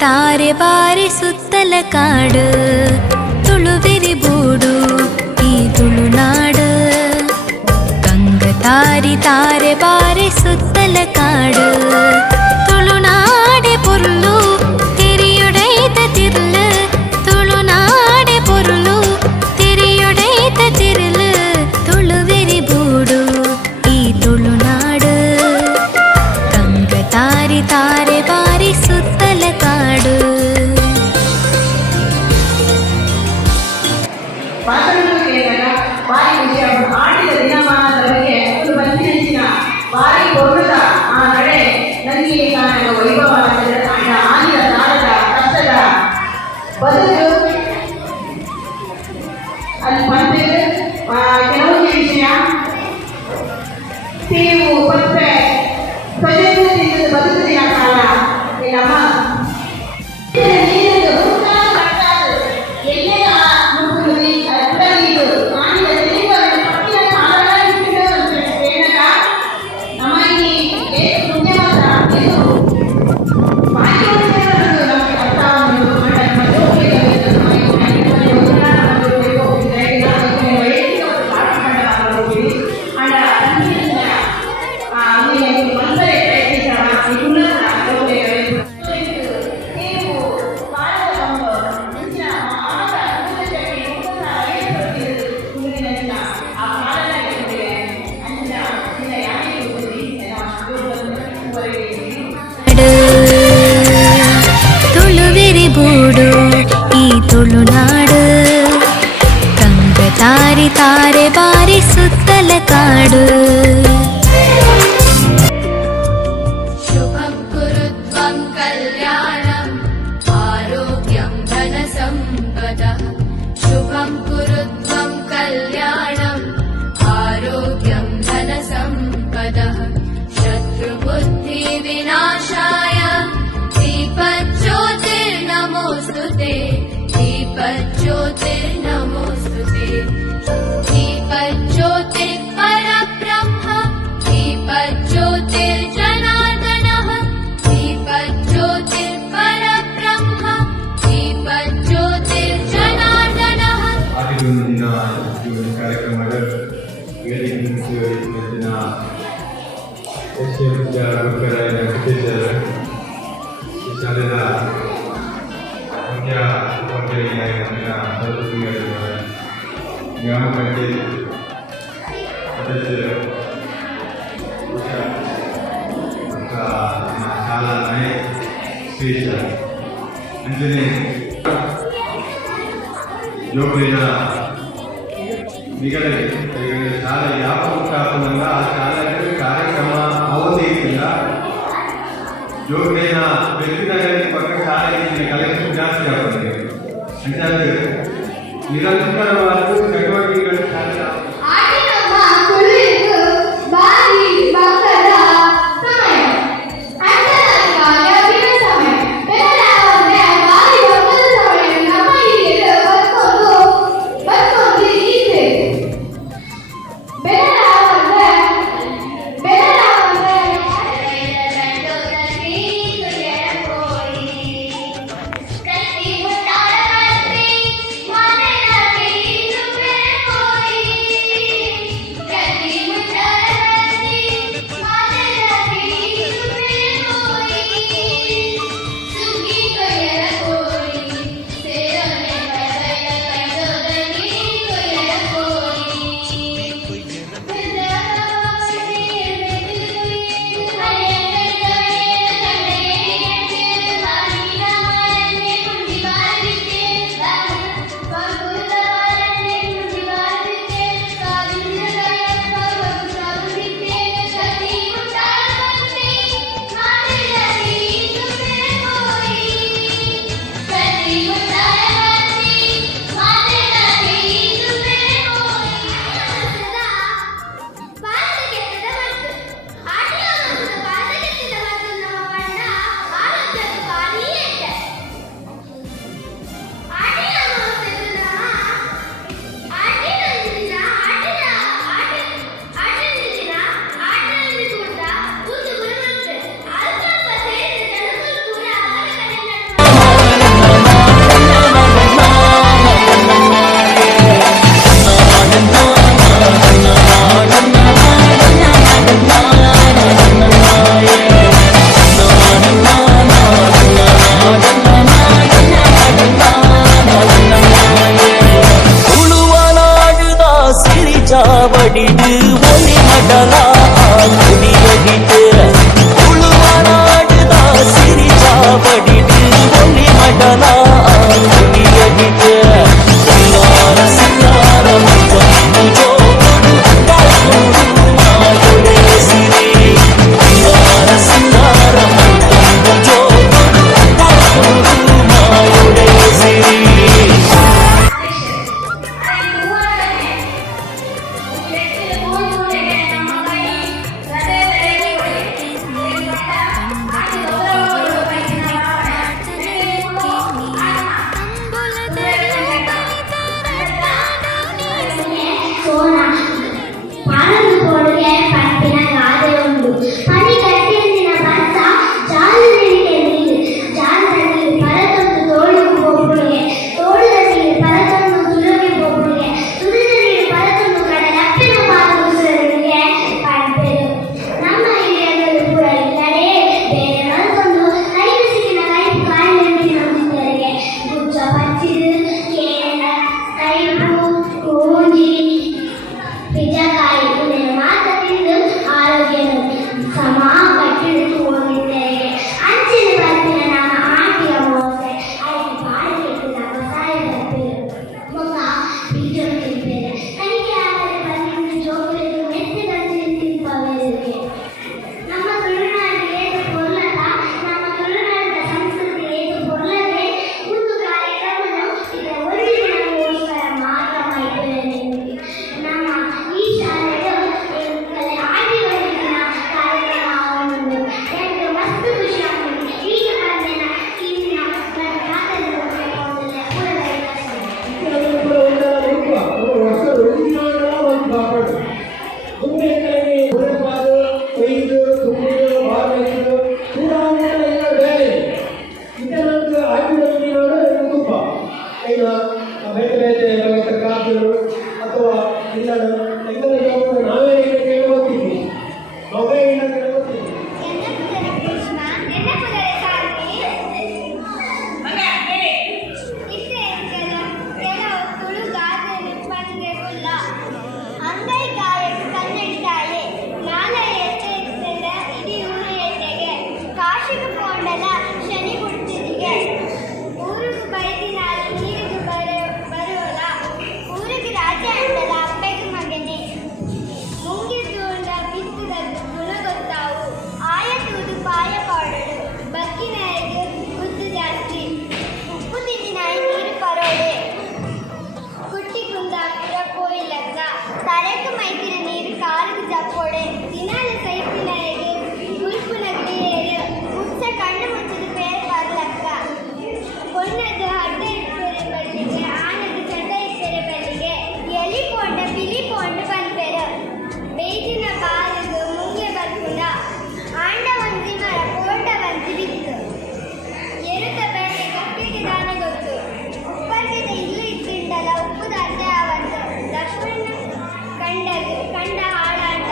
ತಾರೆ ಬಾರಿ ಸುತ್ತಲ ಕಾಡು ತುಳುವೆರಿ ಬೂಡು ಈ ತುಳುನಾಡು ಗಂಗ ತಾರೆ ಬಾರಿ ಸುತ್ತಲ ಕಾಡು ತುಳುನಾಡೆ ಪೊರ್ಲು ತಿರಿಯುಡೈತ ತಿರ್ಲು ತುಳುನಾಡೆ ಪೊರ್ಲು ತಿರಿಯುಡೈತ ತಿರ್ಲು ತುಳುವೆರಿ ಬೂಡು ಈ ತುಳುನಾಡು ಗಂಗ ತಾರೆ ಬಾರಿ ಸುತ್ತಲ ಕಾಡು. ಆಡಿದ ದಿನಮಾನದವರೆಗೆ ಒಂದು ಬಂದಿನ ಬಾರಿ ಕೊಡುದ ಆ ನಡೆ ನನಗೆ ವೈಭವ ಆಡಿದ ನಾಡದ ಕಷ್ಟದ ಬದುಕು ಅಲ್ಲಿ ಬಂದಿದ್ದು ಕೆಲವೊಂದು ವಿಷಯ ಸೇವು ಪತ್ತೆ ಸ್ವಜನದಿಂದ ಬದುಕುತ್ತಿನ ಕಾಲ ನಮ್ಮ ತುಳುವೆರಿ ಬೂಡು ಈ ತುಳುನಾಡು ಗಂಗ ತಾರೆ ಬಾರಿ ಸುತ್ತಲ ಕಾಡು. ಶುಭಂ ಕುರುತ್ವಂ ಕಲ್ಯಾಣಂ ಆರೋಗ್ಯಂ ಧನ ಸಂಪದಃ ಶುಭಂ ಕುರುತ್ವಂ ಕಲ್ಯಾಣಂ ಆರೋಗ್ಯಂ ಧನ ಸಂಪದಃ ಶತ್ರು ಬುದ್ಧಿ ವಿನಾಶಾಯ दीपज्योतिर्नमोस्तुते दीपज्योतिर्नमोस्तुते दीपज्योतिः परब्रह्म दीपज्योतिर्जनार्दनः दीपज्योतिः परब्रह्म दीपज्योतिर्जनार्दनः. ಆಗಿನ ಕಾರ್ಯಕ್ರಮದ ವೇದಿಕೆ ಶಾಲೆಯ ಮುಖ್ಯ ಗ್ರಾಮ ಪಂಚಾಯತ್ ಸದಸ್ಯರು ಶಾಲಾ ನಾಯಕ್ ಶ್ರೇಷ್ಠ ಅಂಜನೆ ಜೋಬರಿನ ನಿಗದಿಗೆ ಶಾಲೆ ಯಾವ ಮುಖಾಂತರ ಆ ಶಾಲೆಗೆ ಕಾರ್ಯಕ್ರಮ ಅವಧಿ ಇಟ್ಟಿಲ್ಲ ಜೋಬರಿನ ವ್ಯಕ್ತಿಗಳಿಗೆ ಪಕ್ಕ ಶಾಲೆಗೆ ಕಲೆಕ್ಷನ್ ಜಾಸ್ತಿ ಆಗ್ತದೆ ಅಂತ ನಿರಂತರವಾದ ಚಟುವಟಿಕೆಗಳು ಶಾಲೆ Thank you. படிடு ஒளி மடல குடியடிட்டு உழுவ நாடுதான் சிரிச்சா படிடு ஒளி மடல குடியடிட்டு சிங்காரம் கொஞ்சு ஜோடு வாழ்க்கோடு மாயோடே சிரி சிங்காரம் கொஞ்சு ஜோடு வாழ்க்கோடு மாயோடே சிரி పాలన పోడిగే పట్టిన గాదే ఉండు పని కట్టించిన బస్స జాలు నిలిగే నీళ్ళు జాలు నీళ్ళు పరతొంದು ತೋಳು ಹೋಗುಳಿಗೆ ತೋಳು ನೀರು ಪರತೊಂದು ತುಳುಗಿ ಹೋಗುಳಿಗೆ ತುಳಿದ ನೀರು ಪರತೊಂದು ಕಡೆ ಅಪ್ಪಿನ ಪಾಲು ಉಸಿರಿಗೆ ಪಡ್ಬೇರು ನಮ್ಮ ಹಿರಿಯರು ಕೂಡ ಇಲ್ಲದೆ ಬೇರೆ ಮರತೊಂದು ಕೈಗೆ ಸಿಕ್ಕಿನ ಕೈಪು ಕಾಯಿ ನೆಂಟಿನ ಮುಂದರಿಗೆ ಗುಚ್ಚ ಪಚ್ಚಿದು ಕೇಳ ಕೈಪು ಕೋಂಜಿ ಪಿಜಕಾಯಿ ಇದನ್ನು ಮಾತ್ರ ತಿಂದು ಆರೋಗ್ಯನು ಸಮ ಕಟ್ಟಿಡಿದು ಹೋಗಿದ್ದೇವೆ ಅಂಚಿನ ಬರ್ತಿನ ನಮ್ಮ ಆಂಟಿಯ ಮೋಸೆ ಅದಕ್ಕೆ ಬಾಳೆ ಕೆಟ್ಟಿದ ಬಸಾಯ ಬರ್ಬೇರು ಮುಖ ಬೀಜ ತಿಂಬೇರೆ ಕೈಗೆ ಆದರೆ ಬಂದಿದ್ದು ಜೋಬೆದು ಮೆತ್ತಿದಂತೆ ತಿಂಪವೇರಿಗೆ ನಮ್ಮ ತುಳುನಾಡು ಏದು ಪೊರ್ಲದ ನಮ್ಮ ತುಳುನಾಡಿನ ಸಂಸ್ಕೃತಿ ಏದು ಪೊರ್ಲದೆ ಒಂದು ಕಾರ್ಯಕ್ರಮನು ಇದರ ಒರಿಜಿನಗೋಸ್ಕರ ಮಾತ್ರ ಮೈಬೇರೆ ನಿಮಗೆ ನಮ್ಮ ಈ ಶಾಲೆಯು ಕಲೆ ಆಡಿಯೊಂದಿಗಿನ ಕಾರ್ಯಕ್ರಮವನ್ನು ಎಂದು ಮಸ್ತ್ ಖುಷಿ ಆಗಿದೆ ಈಗ ಬಂದಿನ ಇಂದಿನ ಖಾತೆಯನ್ನು ಕೂಡಲೇ ಅಥವಾ ನಾವೇ ಕೇಳೋಗ್ತೀವಿ ನಾವೇ ಕೇಳೋಗ್ತೀವಿ ಶನಿ ಬಿಡ್ತಿದ್ದಿಗೆ ಊರಿಗೆ ಬೈದಿನಾಲ ನೀರಿಗೆ ಬರೋಲ್ಲ ಊರಿಗೆ ರಾಜ ಅಂತಲ್ಲ ಅಪ್ಪಗೆ ಮಗನೇ ಮುಂಗಿದ್ದು ಬಿತ್ತಿದದ್ದು ಗುಣ ಗೊತ್ತಾವು ಆಯತುವುದು ಪಾಯ ಪಾಡೋಡು ಬಕ್ಕಿನಾಯಿಗೆ ಗುದ್ದು ಜಾಸ್ತಿ ಉಪ್ಪು ತಿಂದಿನಾಯಿ ನೀರು ಪರೋಡೆ ಕುಟ್ಟಿ ಕುಂದಾಪುರ ಕೋಯಿಲಕ್ಕ ತಲೆಗೆ ಮೈಕಿನ ನೀರು ಕಾಲಿಗೆ ಜಪ್ಪೋಡೆ ದಿನಾಲ ಸೈಪಿನಾಯಿಗೆ ಗುಲ್ಪು ನಗಲಿಯೇರು ಮುಚ್ಚ ಕಣ್ಣು ಮುಚ್ಚಿದ ಬೇರೆ ಬರ್ಲಕ್ಕ ಕೊಣ್ಣದು ಅಡ್ಡ ಇಟ್ಟರೆ ಬಲ್ಲಿಗೆ ಆನದು ಚಡ್ಡ ಇಟ್ಟರೆ ಬಲ್ಲಿಗೆ ಎಲಿ ಪೋಂಡ ಬಿಲಿ ಪೋಂಡ ಬಂದ್ಬೇರು ಬೇಜಿನ ಬಾಲಿಗೆ ಮುಂಗೆ ಬರ್ಪುಂಡ ಆಂಡ ಒಂದಿ ಮರ ಪೋಂಡ ಬಂದು ಬಿತ್ತು ಎರುತ ಬೆಳೆ ಕಟ್ಟಿಗೆ ದಾನ ಗೊತ್ತು ಉಪ್ಪರ್ಗಿದ ಇಲ್ಲು ಇಟ್ಟಿಂಡಲ ಉಪ್ಪು ದಾಟೆ ಆವಂತು ಲಕ್ಷ್ಮಣ ಕಂಡ ಹಾಳಾಟ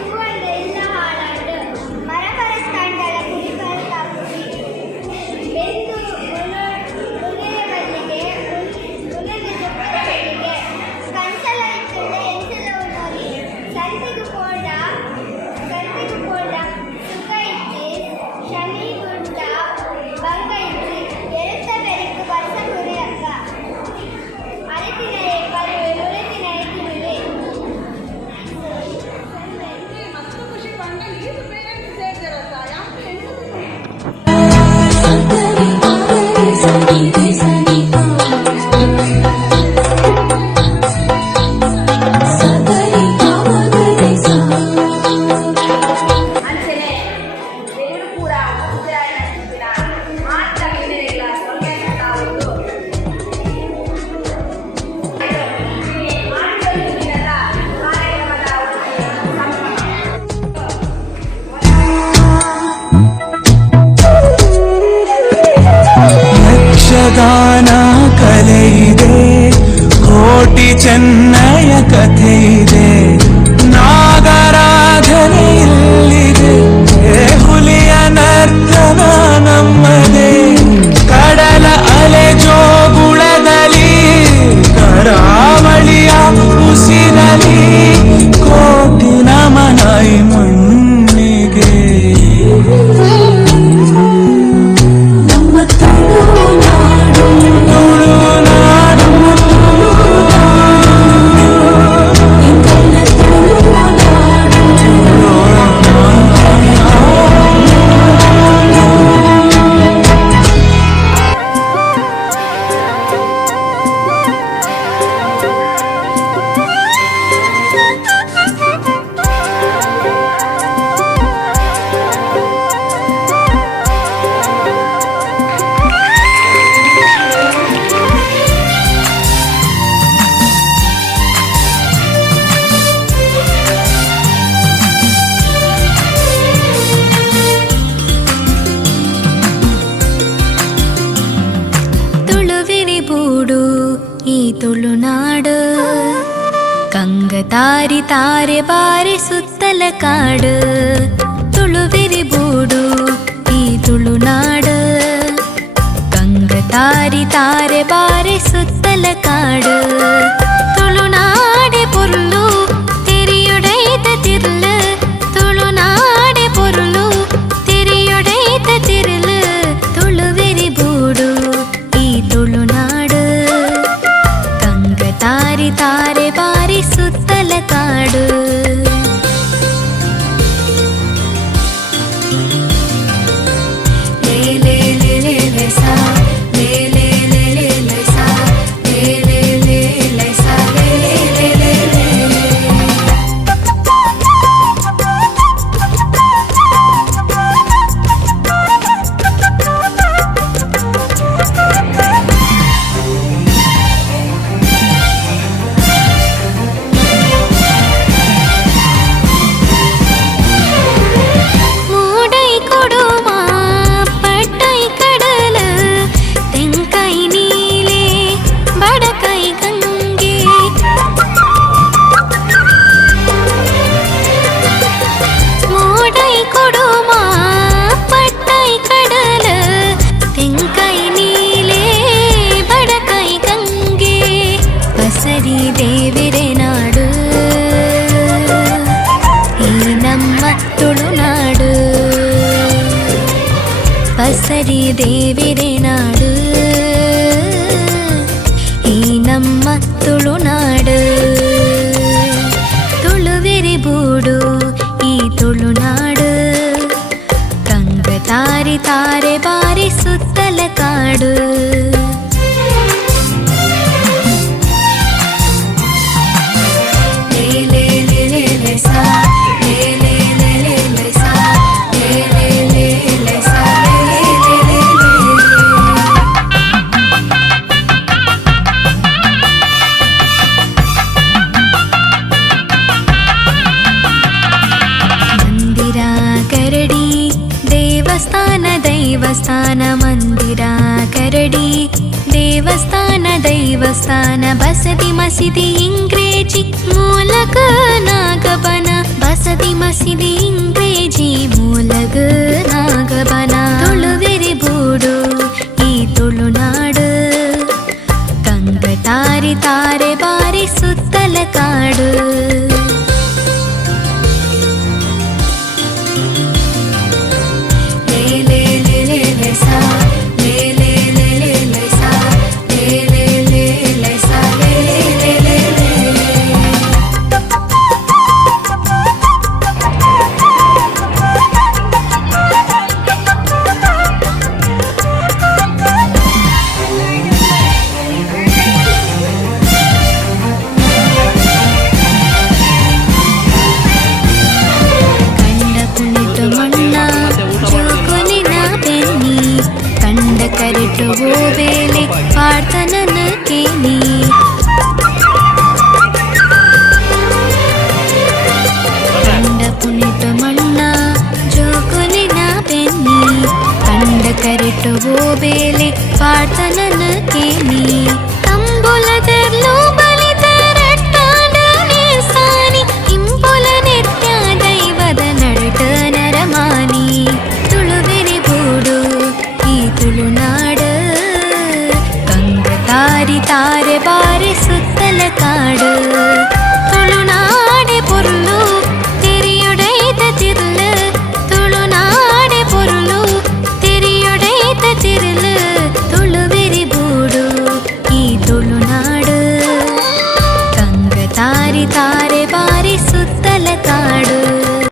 ಹೂವಂದ ಇಲ್ಲ ಹಾಳಾಟ ಮರ ಬರಸ್ತಾಂಡಲ ಕುಡಿ ಬರತಾಪುಡಿ ಬೆಂದು ಉಲೆಯ ಬಲ್ಲಿಗೆ ಉಲೆದ ಜಪ್ಪದ ಬಲ್ಲಿಗೆ ಕಂಚಲ ಇಟ್ಟುಂಡ ಎಂಚಲ ಉನ್ನೋಲಿ ಸಂತಿಗೂ ಪೋಂಡ ಸುಖ ಇಟ್ಟಿ ಶನಿ ಗುಂಡ ಬಂಗ ಇಟ್ಟಿ ಎರುತ್ತ ಬೆರಿಕು ವರ್ಷ ಕುರಿ ಅಕ್ಕ ಅರಿತಿನ ಪರುವೆ ಮುರಿತಿನ ತಿರುವೆ ಅಂಚನೆ ದೇವರು ಕೂಡ ಉದ್ಯಾನ ಮಾತ್ರ ಹಿನ್ನೆಲೆಗಳ ಸೊಲ್ಮೆಂಟಾವುದು ಮಾಡಿದ ಕಾರ್ಯಕ್ರಮದ ಯಕ್ಷಗಾನ ಕಲೆ ಇದೆ ಕೋಟಿ ಚೆನ್ನಯ ಕಥೆ ಇದೆ ನಾಗರಾಧನೆ ಇಲ್ಲಿದೆ ಹುಲಿಯ ನರ್ತನ ನಮ್ಮದೇ ಕಡಲ ಅಲೆ ಜೋಗುಳದಲ್ಲಿ ಕರಾವಳಿಯ ಉಸಿರಲಿ ಕೋಟಿ ನಮನಾಯಿ ಮಣ್ಣಿಗೆ ನಮ್ಮ ತುಳುನಾಡು ಈ ತುಳುನಾಡು ಕಂಗತಾರಿ ತಾರೆ ಬಾರಿ ಸುತ್ತಲ ಕಾಡು ತುಳುವೆರಿ ಬೂಡು ಈ ತುಳುನಾಡು ಕಂಗತಾರಿ ತಾರೆ ಬಾರಿ ಸುತ್ತಲ ಕಾಡು ತುಳುನಾಡೆ ಪೊರ್ಲು ತೆರಿಯೊಡೈತ ತಿರ್ಲು ತುಳುನಾಡೆ ಪೊರ್ಲು ತೆರಿಯೊಡೈತ ತಿರ್ಲು ತುಳುವೆರಿ ಬೂಡು ಈ ತುಳುನಾಡು ತಾರಿ ತಾರೆ ಬಾರಿ ಸುತ್ತಲ ಕಾಡು ಲೇ ಲೇ ಲೇ ಲೇ ಲೇ ಸಾ ಲೇ ಲೇ ಲೇ ಲೇ ಲೇ ಸಾ ಲೇ ಲೇ ಲೇ ಲೇ ಸಾ ಲೇ ಲೇ ಲೇ ಲೇ ದೇವಿರೆ ನಾಡು ಈ ನಮ್ಮ ತುಳುನಾಡು ಪಸರಿ ದೇವಿರೆ ನಾಡು ಈ ನಮ್ಮ ತುಳುನಾಡು ತುಳುವೆರಿ ಬೂಡು ಈ ತುಳುನಾಡು ಕಂಗತಾರಿ ತಾರೆ ಬಾರಿ ಸುತ್ತಲ ಕಾಡು ದೇವಸ್ಥಾನ ಮಂದಿರ ಕರಡಿ ದೇವಸ್ಥಾನ ಬಸದಿ ಮಸೀದಿ ಇಂಗ್ರೇಜಿ ಮೂಲಕ ನಾಗಬನ ಬಸದಿ ಮಸೀದಿ ಇಂಗ್ರೇಜಿ ಮೂಲಕ ನಾಗಬನ ತುಳುವೆರಿ ಬೂಡು ಈ ತುಳುನಾಡು ಕಂಗತಾರಿ ತಾರೆ ಬಾರಿ ಸುತ್ತಲ ಕಾಡು ಕರೆಟು ಗೋಬೇಲೆ ಪಾಡ್ತನನ ಕೇನಿ ಕಂಡ ಪುನಿಟ ಮಣ್ಣ ಜೋಗುಲಿನ ಬೆನ್ನಿ ಕಂಡ ಕರೆಟು ಗೋಬೇಲೆ ಪಾಡ್ತನನ ಕೇನಿ ತಂಬುಲದರ್ಲು ಬಲಿತರಟ್ಟಾಡನೆ ಸಾನಿ ಇಂಬುಲ ನಿತ್ಯ ದೈವದ ನಡುಟ ನರಮಾನಿ ತುಳುವೆರಿ ಬೂಡು ಈ ತುಳುನಾಡು ಕಂಗತಾರಿ ತಾರೆ ಬಾರಿ ಸುತ್ತಲ ಕಾಡು ತುಳುನಾಡು ತಾರೆ